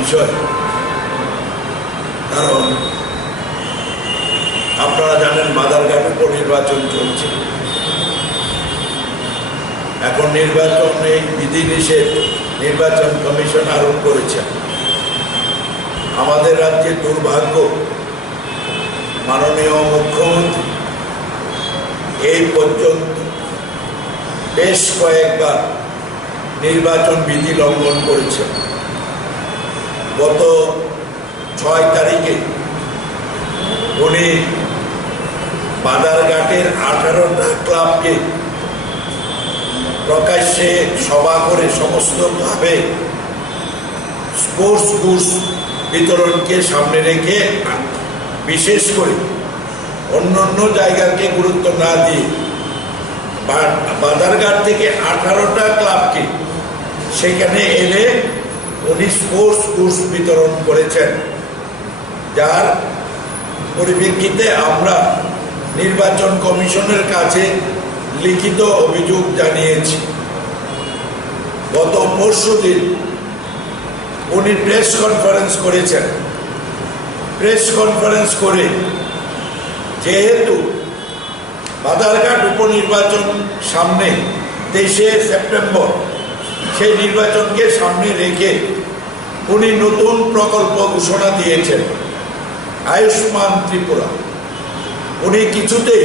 বিষয়। কারণ আপনারা জানেন বাদারঘাট উপনির্বাচন চলছে। এখন নির্বাচনে বিধিনিষেধ নির্বাচন কমিশন আরোপ করেছেন। আমাদের রাজ্যের দুর্ভাগ্য, মাননীয় মুখ্যমন্ত্রী এই পর্যন্ত বেশ কয়েকবার নির্বাচন বিধি লঙ্ঘন করেছেন। গত 6 তারিখে উনি বাদারঘাটের 18টা ক্লাবকে প্রকাশ্যে সভা করে সমস্ত ক্লাবে স্পোর্টস গুডস বিতরণকে সামনে রেখে, বিশেষ করে অন্যান্য জায়গাকে গুরুত্ব না দিয়ে বাদারঘাট থেকে 18টা ক্লাবকে সেখানে এনে উনি স্পোর্টস গুডস বিতরণ করেছেন, যার পরিপ্রেক্ষিতে আমরা নির্বাচন কমিশনের কাছে লিখিত অভিযোগ জানিয়েছি। গত পরশুদিন উনি প্রেস কনফারেন্স করেছেন। প্রেস কনফারেন্স করে যেহেতু বাদারঘাট উপনির্বাচন সামনে 23শে সেপ্টেম্বর, সেই নির্বাচনকে সামনে রেখে উনি নতুন প্রকল্প ঘোষণা দিয়েছেন, আয়ুষ্মান ত্রিপুরা। উনি কিছুতেই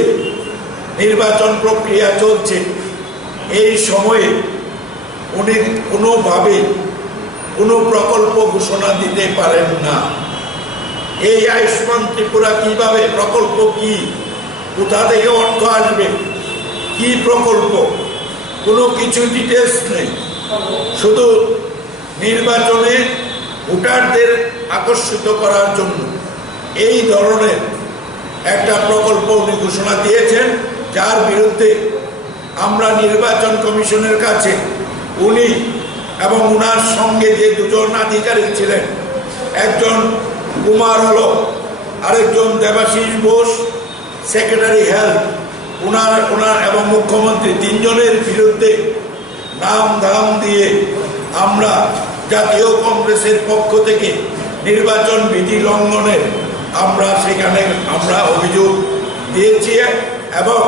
নির্বাচন প্রক্রিয়া চলছে এই সময়ে উনি কোনোভাবে কোনো প্রকল্প ঘোষণা দিতে পারেন না। এই আয়ুষ্মান ত্রিপুরা কিভাবে, প্রকল্প কি, কোথা থেকে অর্থ আসবে, কি প্রকল্প, কোনো কিছু ডিটেলস নেই। শুধু নির্বাচনে ভোটারদের আকর্ষিত করার জন্য এই ধরনের একটা প্রকল্প উনি ঘোষণা দিয়েছেন, যার বিরুদ্ধে আমরা নির্বাচন কমিশনের কাছে উনি এবং উনার সঙ্গে যে দুজন আধিকারিক ছিলেন, একজন কুমার হল, আরেকজন দেবাশিস বোস, সেক্রেটারি হেলথ, উনার এবং মুখ্যমন্ত্রী, 3 জনের বিরুদ্ধে নাম ধাম দিয়ে আমরা জাতীয় কংগ্রেসের পক্ষ থেকে নির্বাচন বিধি লঙ্ঘনের আমরা অভিযোগ দিয়েছি এবং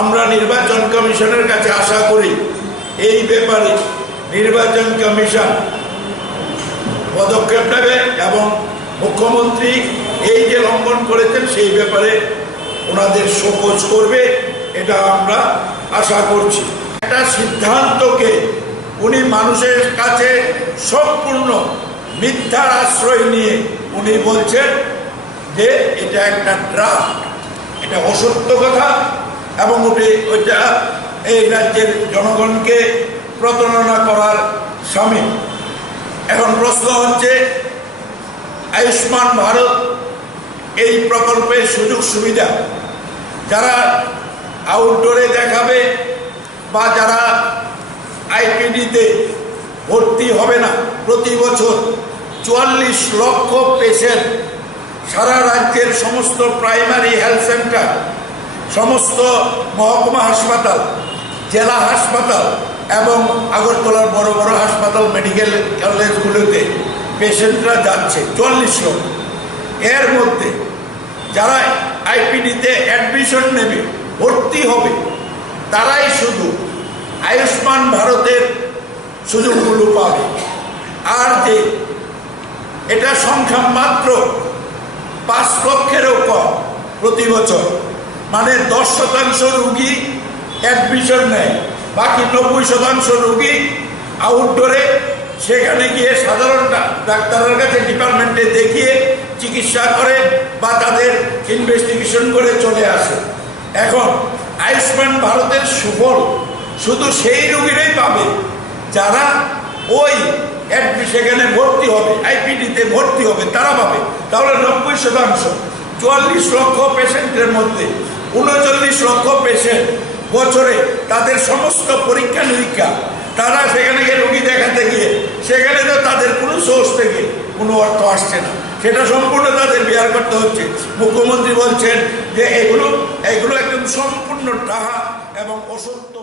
আমরা নির্বাচন কমিশনের কাছে আশা করি এই ব্যাপারে নির্বাচন কমিশন পদক্ষেপ নেবে এবং মুখ্যমন্ত্রী এই যে লঙ্ঘন করেছেন সেই ব্যাপারে ওনাদের শোকজ করবে, এটা আমরা আশা করছি। একটা সিদ্ধান্তকে উনি মানুষের কাছে সম্পূর্ণ মিথ্যার আশ্রয় নিয়ে উনি বলছেন যে এটা একটা ড্রাফট, এটা অসত্য কথা এবং ওইটা এই রাজ্যের জনগণকে প্রতারণা করার সামিল। এখন প্রশ্ন হচ্ছে, আয়ুষ্মান ভারত এই প্রকল্পের সুযোগ সুবিধা যারা আউটডোরে দেখাবে বা যারা আইপিডিতে ভর্তি হবে না, প্রতি বছর 44 লক্ষ পেশেন্ট সারা রাজ্যের সমস্ত প্রাইমারি হেলথ সেন্টার, সমস্ত মহকুমা হাসপাতাল, জেলা হাসপাতাল এবং আগরতলার বড় বড় হাসপাতাল, মেডিকেল কলেজগুলোতে পেশেন্টরা যাচ্ছে 44 লক্ষ। এর মধ্যে যারা আইপিডিতে অ্যাডমিশন নেবে, ভর্তি হবে, তারাই শুধু আয়ুষ্মান ভারতের সুযোগগুলো পাবে। আর যে এটা সংখ্যা মাত্র 5 লক্ষেরও কম প্রতি বছর, মানে 10% রুগী অ্যাডমিশন নেয়, বাকি 90% রুগী আউটডোরে সেখানে গিয়ে সাধারণ ডাক্তারের কাছে ডিপার্টমেন্টে দেখিয়ে চিকিৎসা করে বা তাদের ইনভেস্টিগেশন করে চলে আসে। এখন আয়ুষ্মান ভারতের সুফল শুধু সেই রোগীরাই পাবে যারা ওই সেখানে ভর্তি হবে, আইপিডিতে ভর্তি হবে, তারা পাবে। তাহলে 90%, 44 লক্ষ পেশেন্টের মধ্যে 39 লক্ষ পেশেন্ট বছরে তাদের সমস্ত পরীক্ষা নিরীক্ষা, তারা সেখানে গিয়ে রোগী দেখাতে গিয়ে সেখানে তো তাদের কোনো সোর্স থেকে কোনো অর্থ আসছে না, সেটা সম্পূর্ণ তাদের বেয়ার করতে হচ্ছে। মুখ্যমন্ত্রী বলছেন যে এগুলো একদম সম্পূর্ণ টাকা এবং অসত্য।